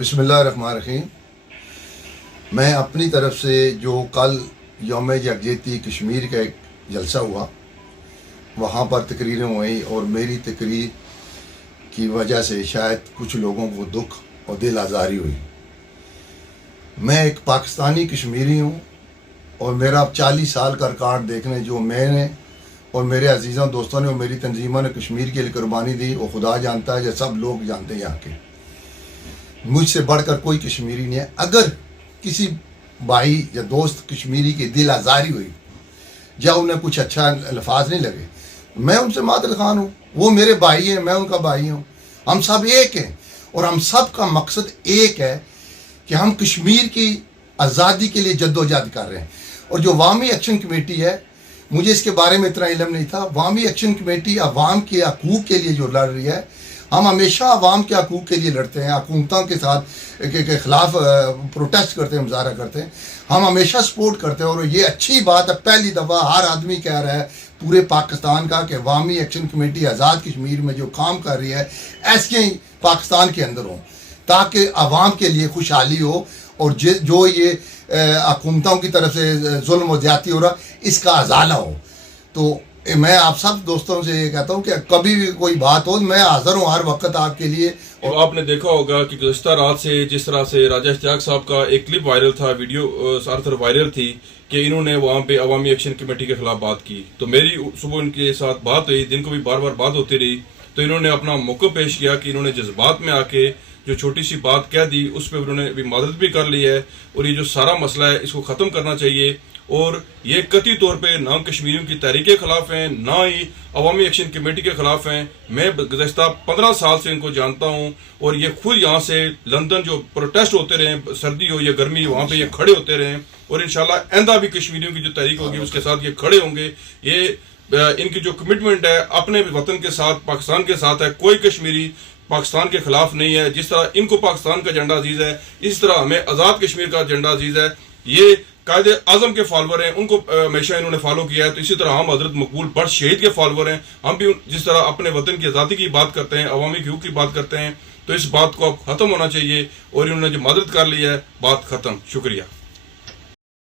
بسم اللہ الرحمن الرحیم. میں اپنی طرف سے جو کل یوم یکجہتی کشمیر کا ایک جلسہ ہوا وہاں پر تقریریں ہوئیں اور میری تقریر کی وجہ سے شاید کچھ لوگوں کو دکھ اور دل آزاری ہوئی. میں ایک پاکستانی کشمیری ہوں اور میرا اب 40 سال کا ریکارڈ دیکھنے جو میں نے اور میرے عزیزوں دوستوں نے اور میری تنظیموں نے کشمیر کے لیے قربانی دی وہ خدا جانتا ہے یا سب لوگ جانتے ہیں یہاں کے. مجھ سے بڑھ کر کوئی کشمیری نہیں ہے. اگر کسی بھائی یا دوست کشمیری کی دل آزاری ہوئی یا انہیں کچھ اچھا الفاظ نہیں لگے میں ان سے معذرت خواہ ہوں. وہ میرے بھائی ہیں, میں ان کا بھائی ہوں. ہم سب ایک ہیں اور ہم سب کا مقصد ایک ہے کہ ہم کشمیر کی آزادی کے لیے جدوجہد کر رہے ہیں. اور جو عوامی ایکشن کمیٹی ہے مجھے اس کے بارے میں اتنا علم نہیں تھا. عوامی ایکشن کمیٹی عوام کے حقوق کے لیے جو لڑ رہی ہے. ہم ہمیشہ عوام کے حقوق کے لیے لڑتے ہیں, حکومتوں کے ساتھ کے خلاف پروٹیسٹ کرتے ہیں, مظاہرہ کرتے ہیں. ہم ہمیشہ سپورٹ کرتے ہیں اور یہ اچھی بات ہے. پہلی دفعہ ہر آدمی کہہ رہا ہے پورے پاکستان کا کہ عوامی ایکشن کمیٹی آزاد کشمیر میں جو کام کر رہی ہے ایسے ہی پاکستان کے اندر ہوں تاکہ عوام کے لیے خوشحالی ہو اور جو یہ حکومتوں کی طرف سے ظلم و زیادتی ہو رہا اس کا ازالہ ہو. تو میں آپ سب دوستوں سے یہ کہتا ہوں کہ کبھی بھی کوئی بات ہو میں حاضر ہوں ہر وقت آپ کے لیے. اور آپ نے دیکھا ہوگا کہ گزشتہ رات سے جس طرح سے راجہ اشتیاق صاحب کا ایک کلپ وائرل تھا, ویڈیو سارے طرف وائرل تھی کہ انہوں نے وہاں پہ عوامی ایکشن کمیٹی کے خلاف بات کی. تو میری صبح ان کے ساتھ بات ہوئی, دن کو بھی بار بار بات ہوتی رہی. تو انہوں نے اپنا موقع پیش کیا کہ انہوں نے جذبات میں آ کے جو چھوٹی سی بات کہہ دی اس پہ انہوں نے بھی معذرت بھی کر لی ہے اور یہ جو سارا مسئلہ ہے اس کو ختم کرنا چاہیے. اور یہ قطعی طور پہ نہ کشمیریوں کی تحریک کے خلاف ہیں نہ ہی عوامی ایکشن کمیٹی کے خلاف ہیں. میں گزشتہ 15 سال سے ان کو جانتا ہوں اور یہ خود یہاں سے لندن جو پروٹیسٹ ہوتے رہے, سردی ہو یا گرمی, وہاں پہ یہ کھڑے ہوتے رہے اور انشاءاللہ آئندہ بھی کشمیریوں کی جو تحریک ہوگی اس کے ساتھ یہ کھڑے ہوں گے. یہ ان کی جو کمٹمنٹ ہے اپنے وطن کے ساتھ, پاکستان کے ساتھ ہے. کوئی کشمیری پاکستان کے خلاف نہیں ہے. جس طرح ان کو پاکستان کا جھنڈا عزیز ہے اس طرح ہمیں آزاد کشمیر کا جھنڈا عزیز ہے. یہ قائد اعظم کے فالوور ہیں, ان کو ہمیشہ انہوں نے فالو کیا ہے. تو اسی طرح ہم حضرت مقبول بٹ شہید کے فالوور ہیں. ہم بھی جس طرح اپنے وطن کی آزادی کی بات کرتے ہیں, عوامی حقوق کی بات کرتے ہیں, تو اس بات کو اب ختم ہونا چاہیے. اور انہوں نے جو معذرت کر لی ہے بات ختم. شکریہ.